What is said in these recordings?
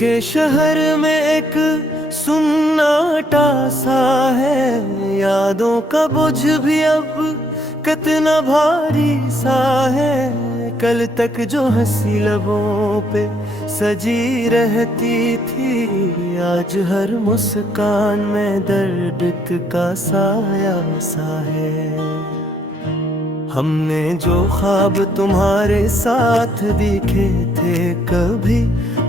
के शहर में एक सुन्नाटा सा है, यादों का बोझ भी अब कितना भारी सा है। कल तक जो हंसी लबों पे सजी रहती थी, आज हर मुस्कान में दर्द का साया सा है। हमने जो ख्वाब तुम्हारे साथ देखे थे कभी,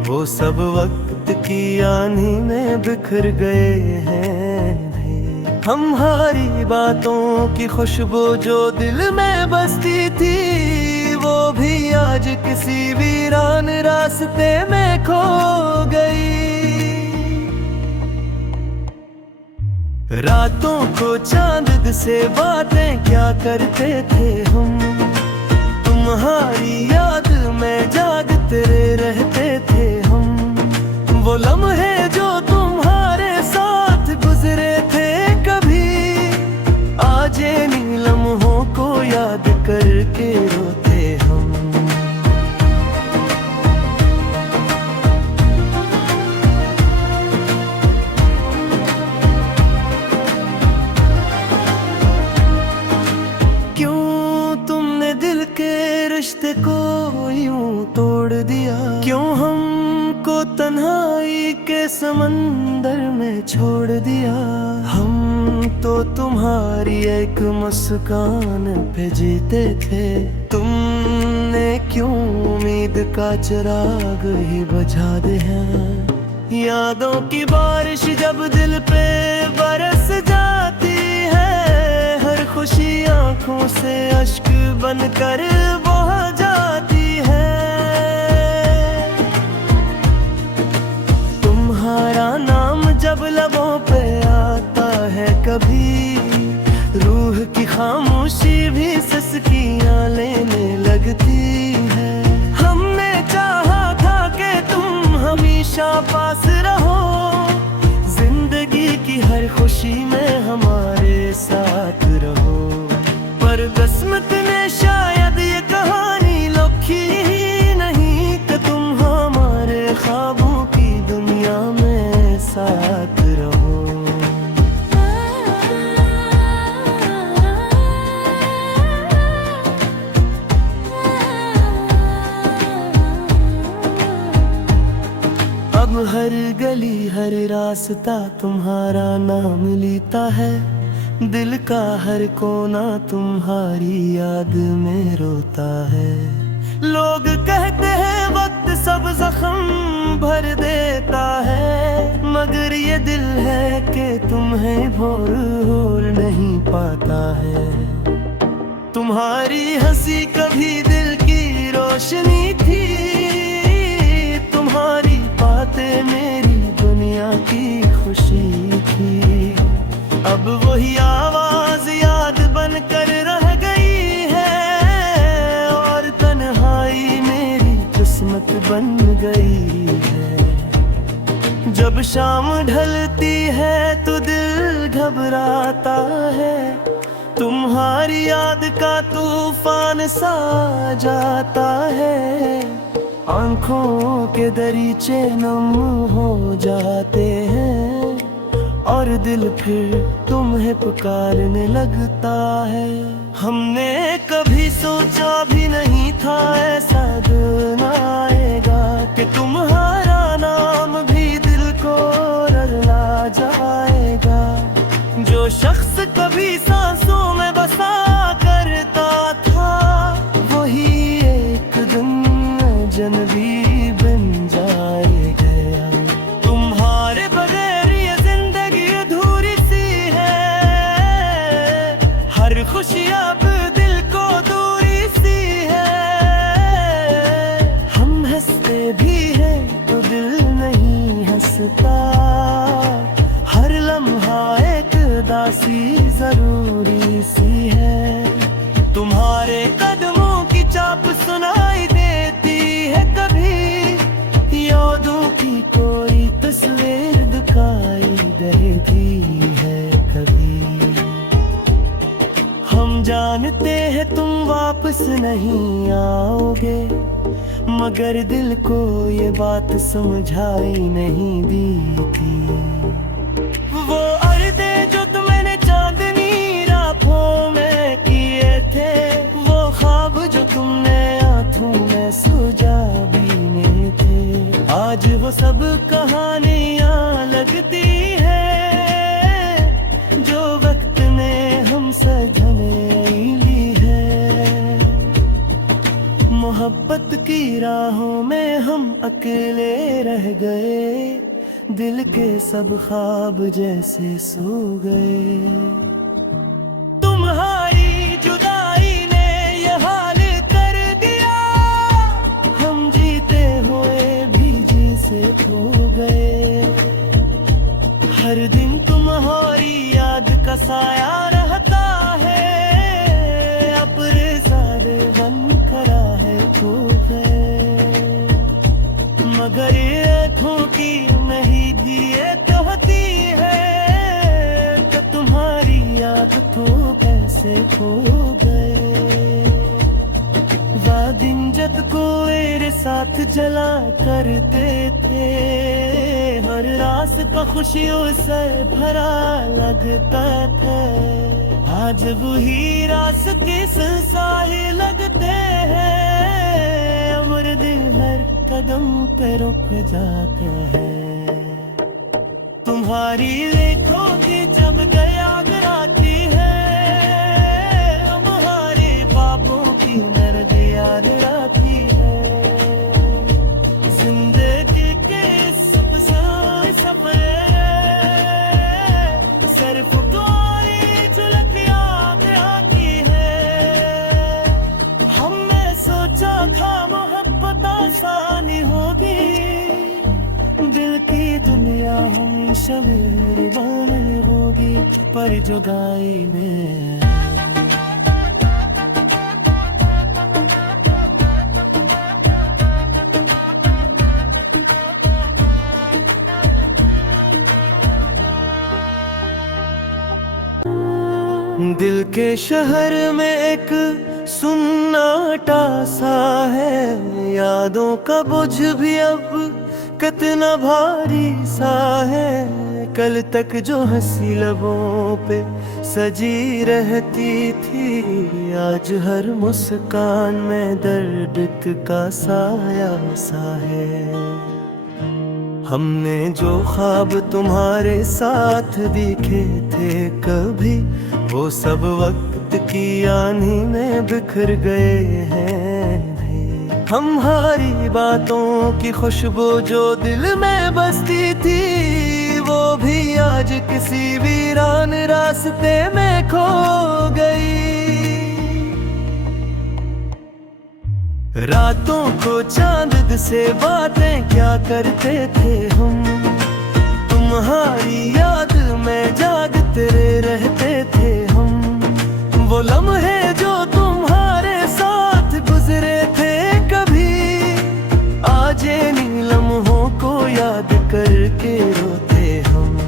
वो सब वक्त की आंधी में बिखर गए हैं। हमारी बातों की खुशबू जो दिल में बसती थी, वो भी आज किसी वीरान रास्ते में खो गई। रातों को चांद से बातें क्या करते थे हम, तुम्हारी याद में जागते रहते थे हम। वो लम्हे जो तुम्हारे साथ गुजरे थे कभी, आज इन लम्हों को याद करके रोते हम। क्यों तुमने दिल के रिश्ते को यूं तोड़ दिया, क्यों हमको तन्हाई के समंदर में छोड़ दिया। हम तो तुम्हारी एक मुस्कान पे जीते थे, तुमने क्यों उम्मीद का चिराग ही बुझा दिया। यादों की बारिश जब दिल पे बरस जाती है, हर खुशी आंखों से अश्क बनकर बह जाती है। तुम्हारा नाम जब लबों पे आता है कभी, रूह की खामोशी भी सिसकियां लेने लगती है। हमने चाहा था कि तुम हमेशा पास रहो, जिंदगी की हर खुशी में हमारे साथ रहो। पर किस्मत ने शायद ये कहानी लिखी ही नहीं कि तुम हमारे ख्वाबों की दुनिया में साथ रहो। अब हर गली हर रास्ता तुम्हारा नाम लेता है, दिल का हर कोना तुम्हारी याद में रोता है। लोग कहते हैं वक्त सब जख्म भर देता है, मगर ये दिल है कि तुम्हें भूल नहीं पाता है। तुम्हारी हंसी कभी दिल की रोशनी थी, तुम्हारी बातें मेरी दुनिया की खुशी थी। अब वही आवाज याद बनकर रह गई है, और तन्हाई मेरी किस्मत बन गई है। जब शाम ढलती है तो दिल घबराता है, तुम्हारी याद का तूफान सा जाता है। आंखों के दरीचे नम हो जाते हैं, और दिल फिर तुम्हें पुकारने लगता है। हमने कभी सोचा भी नहीं था ऐसा दिन आएगा, कि तुम्हारा नाम भी दिल को रुला जाएगा। जो शख्स कभी सांसों में बसा करता था, वही एक दिन अजनबी बन जाएगा। तुम्हारे बगैर ये जिंदगी अधूरी सी है, हर खुशी अब दिल को दूरी सी है। हम हंसते भी हैं तो दिल नहीं हंसता, हर लम्हा एक दासी जरूरी सी है। तुम्हारे कदमों की चाप सुनाई देती है कभी, यादों की कोई तस्वीर दिखाई देती है कभी। हम जानते हैं तुम वापस नहीं आओगे, मगर दिल को ये बात बात समझाई नहीं दी थी। वो अर्दे जो तुमने चांदनी रातों में किए थे, वो ख्वाब जो तुमने आंखों में सुजा बीने थे, आज वो सब कहानियां लगती है जो वक्त ने हमसे धने ली है। मोहब्बत की राहों में हम अकेले रह गए, दिल के सब ख्वाब जैसे सो गए। तुम्हारी जुदाई ने ये हाल कर दिया, हम जीते हुए भी जी से खो गए। हर दिन तुम्हारी याद का साया रहता है, अपने सारे बन करा है खो गए। मगर ये आँखों की नहीं भी ये कहती है कि तुम्हारी याद तो कैसे खो गए। वादिन जद को मेरे साथ जला करते थे, हर रास्ता खुशियों से भरा लगता था। आज वही रास्ते संसाही लगते हैं, अमर दिल हर कदम पे रुक जाते हैं। तुम्हारी लेखों की जब याद आती है, हमारे बाबों की दर्द याद आती है। जिंदगी के सफर सिर्फ तुम्हारी झलक याद आती है। हमने सोचा था मोहब्बत आसानी होगी, दिल की दुनिया हमेशा मेहरबान होगी, पर जुदाई में दिल के शहर में एक सुन्नाटा सा है, यादों का बोझ भी अब कितना भारी सा है। कल तक जो हंसी लबों पे सजी रहती थी, आज हर मुस्कान में दर्द का साया सा है। हमने जो ख्वाब तुम्हारे साथ देखे थे कभी, वो सब वक्त की आंधी में बिखर गए हैं। हमारी बातों की खुशबू जो दिल में बसती थी, वो भी आज किसी वीरान रास्ते में खो गई। रातों को चांद से बातें क्या करते थे हम, तुम्हारी याद में जागते रहते थे हम। वो लम्हे जो तुम्हारे साथ गुजरे थे कभी, आज इन लम्हों को याद करके रोते हम।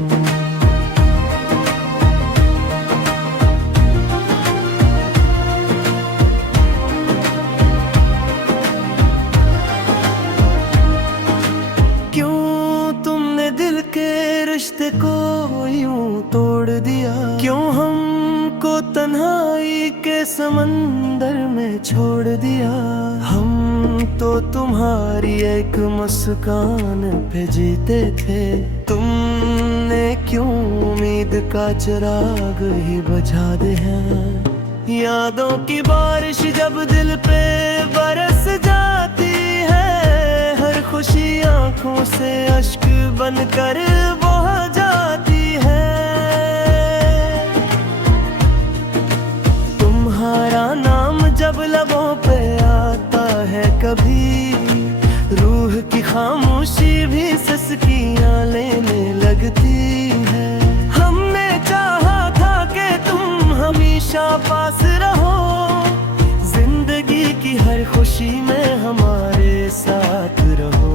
रिश्ते को यूं तोड़ दिया, क्यों हमको तन्हाई के समंदर में छोड़ दिया। हम तो तुम्हारी एक मुस्कान पे जीते थे, तुमने क्यों उम्मीद का चिराग ही बुझा दिया। यादों की बारिश जब दिल पे बरस जाती है, हर खुशी आंखों से अश्क बनकर बह जाती है। तुम्हारा नाम जब लबों पे आता है कभी, रूह की खामोशी भी सिसकियां लेने लगती है। हमने चाहा था कि तुम हमेशा पास रहो, जिंदगी की हर खुशी में हमारे साथ रहो।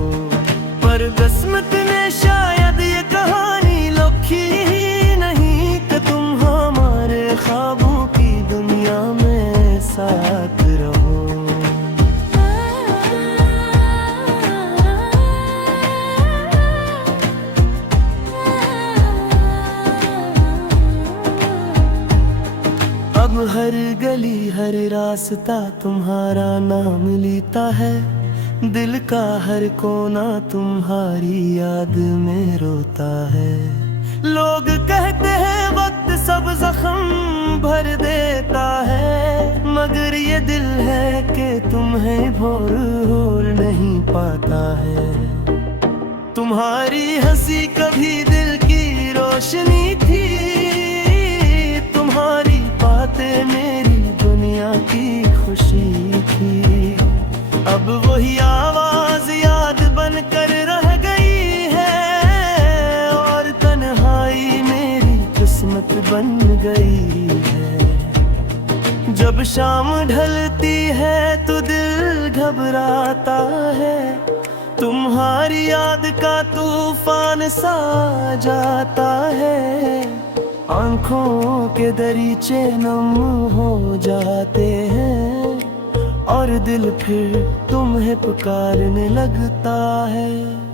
पर किस्मत ने शायद ये कहानी लिखी ही नहीं कि तुम हमारे ख्वाबों की दुनिया में साथ रहो। हर गली हर रास्ता तुम्हारा नाम लेता है, दिल का हर कोना तुम्हारी याद में रोता है। लोग कहते हैं वक्त सब जख्म भर देता है, मगर ये दिल है कि तुम्हें भूल नहीं पाता है। तुम्हारी हंसी कभी दिल की रोशनी थी, तुम्हारी बातें मेरी दुनिया की खुशी थी। अब वही आवाज याद बनकर रह गई है, और तन्हाई मेरी किस्मत बन गई है। जब शाम ढलती है तो दिल घबराता है, तुम्हारी याद का तूफान सा जाता है। आंखों के दरीचे नम हो जाते हैं, और दिल फिर तुम्हें पुकारने लगता है।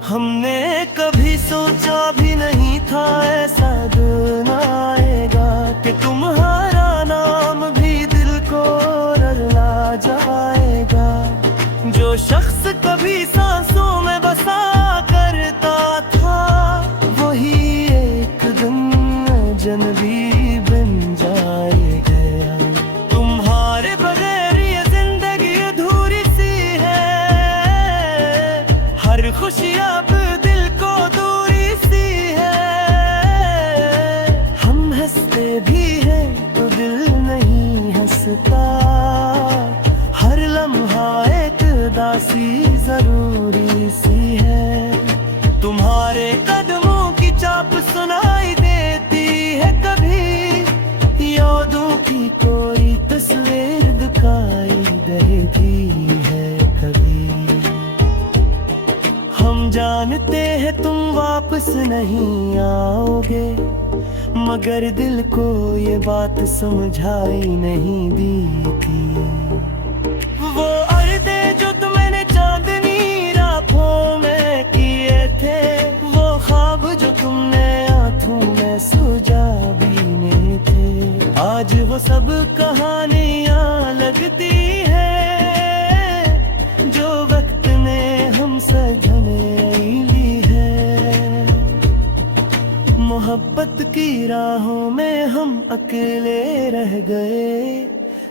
हमने कभी सोचा भी नहीं था ऐसा दिन आएगा, कि तुम्हारा नाम भी दिल को रुला जाएगा। जो शख्स कभी सांसों में बसा करता था, वही एक दिन अजनबी बन जाएगा। तुम्हारे बगैर ये जिंदगी अधूरी सी है, हर खुशी अब दिल को दूरी सी है। हम हंसते भी हैं तो दिल नहीं हंसता, हर लम्हा एक दासी जरूरी सी है। तुम्हारे कदमों की चाप सुनाई देती है कभी, यादों की कोई तस्वीर दिखाई देती है कभी। हम जानते हैं तुम वापस नहीं आओगे, मगर दिल को ये बात समझाई नहीं दी थी। वो अर्दे जो तुमने चांदनी रातों में किए थे, वो ख्वाब जो तुमने आंखों में सुजा बीने थे, आज वो सब कहानियां लगती है, जो वक्त ने हमसे झमेली ली है। मोहब्बत की राहों में हम अकेले रह गए,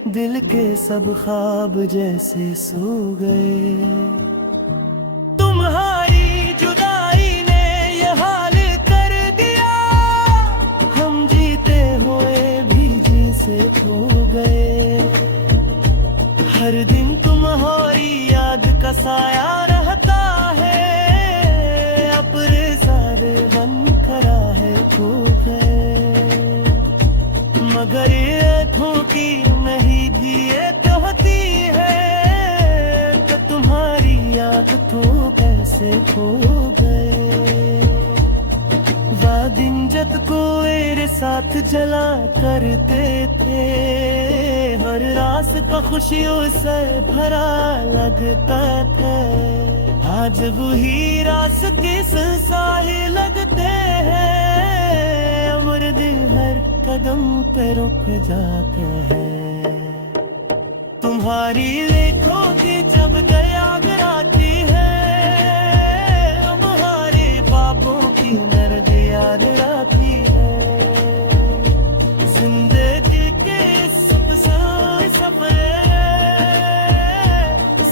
दिल के सब ख्वाब जैसे सो गए। तुम्हारी जुदाई ने ये हाल कर दिया, हम जीते हुए भी जी से खो गए। हर दिन तुम्हारी याद का साया रहता है, अपने सारे बन खड़ा है खो गए। मगर ये आँखों की नहीं भी ये तो होती है, कि तुम्हारी याद तो कैसे खो गए। वादिन जद को मेरे साथ जला करते थे, हर रास्ता खुशियों से भरा लगता था। आज वही रास्ते संसारी लगते हैं, अमर दिल हर कदम पे रुक जाते हैं। तुम्हारी लेखों की जब याद आती है, हमारे बाबों की दर्द याद आती है। जिंदगी के सफर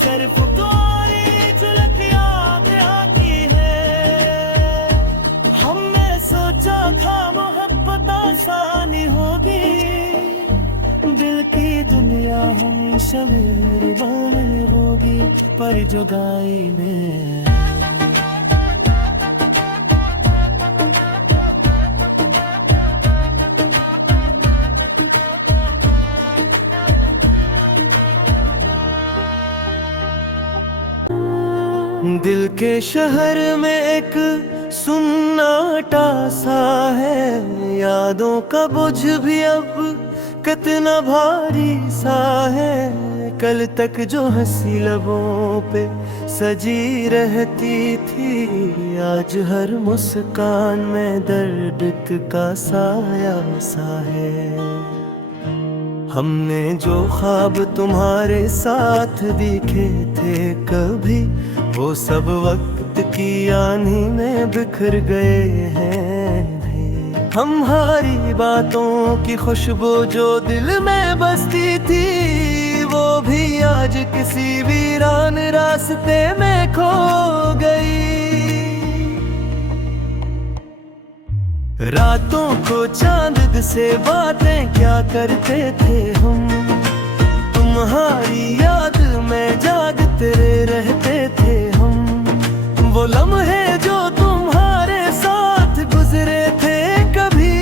सिर्फ तुम्हारी झलक याद आती है। हमने सोचा था मोहब्बत आसानी होगी, दिल की दुनिया हमेशा मेहरबान होगी, पर जुदाई में दिल के शहर में एक सुन्नाटा सा है, यादों का बोझ भी अब कितना भारी सा है। कल तक जो हंसी लबों पे सजी रहती थी, आज हर मुस्कान में दर्द का साया सा है। हमने जो ख्वाब तुम्हारे साथ देखे थे कभी, वो सब वक्त की आंधी में बिखर गए हैं। हमारी बातों की खुशबू जो दिल में बसती थी, वो भी आज किसी वीरान रास्ते में खो गई। रातों को चांद से बातें क्या करते थे हम, तुम्हारी याद में जागते रहते थे हम। वो लम्हे जो तुम्हारे साथ गुजरे थे कभी,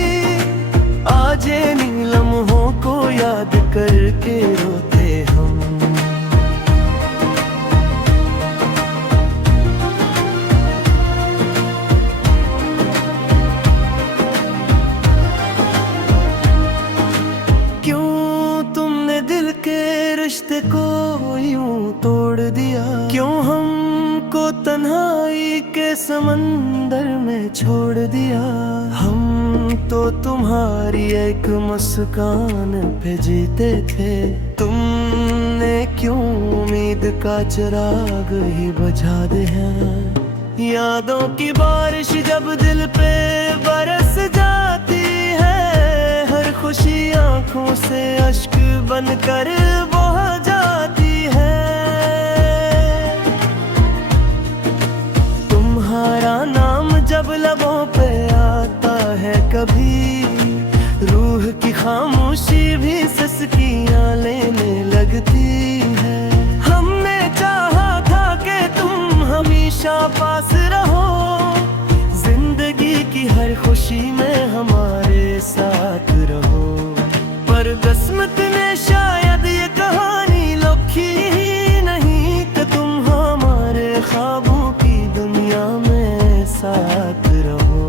आज इन लम्हों को याद करके रोते हम। रिश्ते को यूं तोड़ दिया, क्यों हमको तन्हाई के समंदर में छोड़ दिया। हम तो तुम्हारी एक मुस्कान पे जीते थे, तुमने क्यों उम्मीद का चिराग ही बुझा दिया। यादों की बारिश जब दिल पे बरस जाती है, हर खुशी आंखों से अश्क बनकर बह जाती है। तुम्हारा नाम जब लबों पे आता है कभी, रूह की खामोशी भी सिसकियां लेने लगती है। हमने चाहा था कि तुम हमेशा पास रहो, जिंदगी की हर खुशी में हमारे साथ रहो। पर किस्मत ने शायद ये कहानी लिखी ही नहीं कि तुम हमारे ख्वाबों की दुनिया में साथ रहो।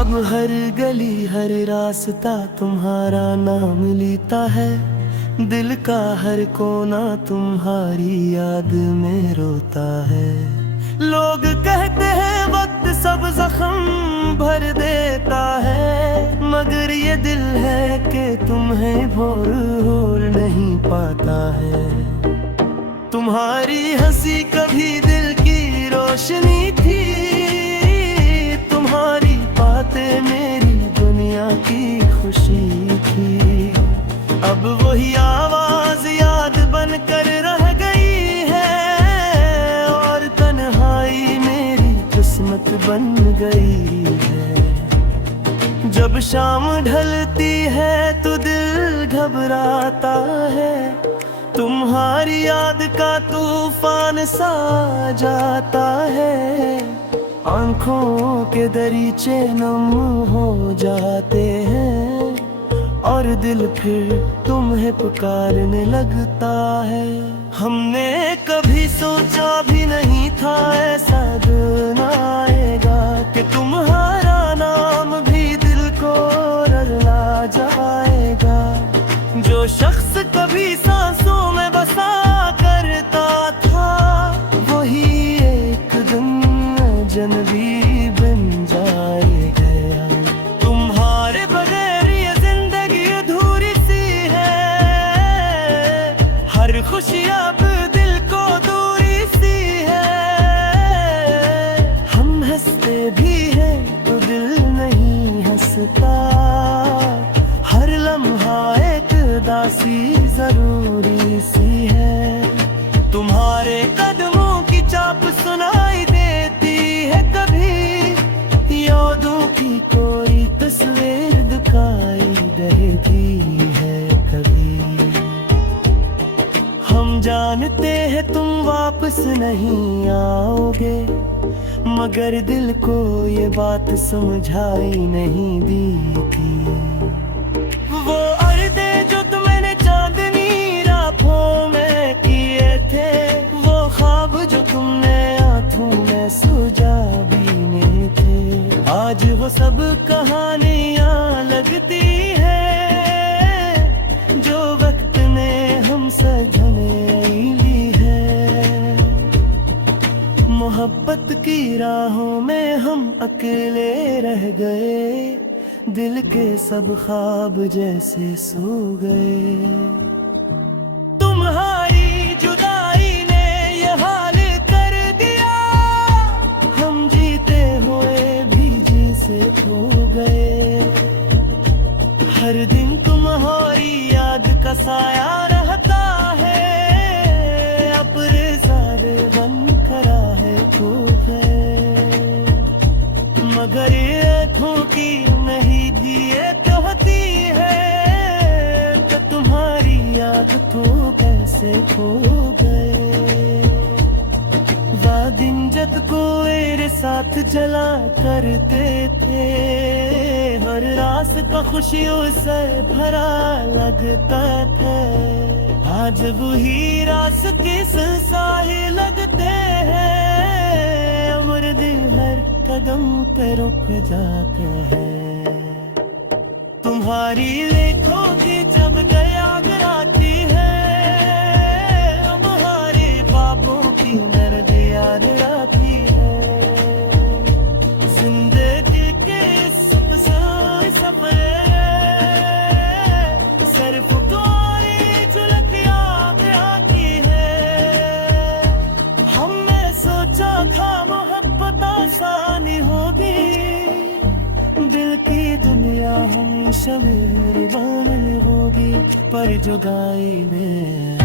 अब हर गली हर रास्ता तुम्हारा नाम लेता है, दिल का हर कोना तुम्हारी याद में रोता है। लोग कहते हैं वक्त सब जख्म भर देता है, मगर ये दिल है कि तुम्हें भूल नहीं पाता है। तुम्हारी हंसी कभी दिल की रोशनी थी, तुम्हारी बातें मेरी दुनिया की खुशी थी। अब वही आवाज याद बनकर रह गई है, और तन्हाई मेरी किस्मत बन गई है। जब शाम ढलती है तो दिल घबराता है, तुम्हारी याद का तूफान सा जाता है। आंखों के दरीचे नम हो जाते हैं, और दिल फिर तुम्हें पुकारने लगता है। हमने कभी सोचा भी नहीं था ऐसा दिन आएगा, कि तुम्हारा नाम भी दिल को रुला जाएगा। जो शख्स कभी सांसों में बसा करता था, वही एक दिन अजनबी बन जाएगा। तुम्हारे बगैर ये जिंदगी अधूरी सी है, हर खुशी अब दिल को दूरी सी है। हम हंसते भी हैं तो दिल नहीं हंसता, हर लम्हा एक दासी जरूरी सी है। तुम्हारे कदमों की चाप सुनाई देती है कभी, यादों की कोई तस्वीर दिखाई देती है कभी। हम जानते हैं तुम वापस नहीं आओगे, मगर दिल को ये बात समझाई नहीं दी थी। वो अर्दे जो तुमने चांदनी रातों में किए थे, वो ख्वाब जो तुमने आंखों में सुजा बीने थे, आज वो सब कहानियां लगती है जो वक्त ने हम सजने ली है। अकेले रह गए, दिल के सब ख्वाब जैसे सो गए। तुम्हारी जुदाई ने ये हाल कर दिया, हम जीते हुए भी जी से खो गए। हर दिन तुम्हारी याद का साया रहता है, अपने सारे बन करा है खो गए। मगर ये आँखों की नहीं दिए तो होती है, तो तुम्हारी याद तो कैसे खो गए। वह दिन जब कोई साथ चला करते थे, हर रास्ता खुशियों से भरा लगता था। आज वही रास्ते संसाही लगते हैं, उम्र दिल हर कदम पे रुक जाते हैं। तुम्हारी लेखों की जब याद आती है, हमारे बापों की दर्द याद आती है। जिंदगी के सफर सिर्फ तुम्हारी झलक याद आती है। हमने सोचा था मोहब्बत आसानी होगी, दिल की दुनिया हमेशा मेरी बानी होगी, पर जुदाई में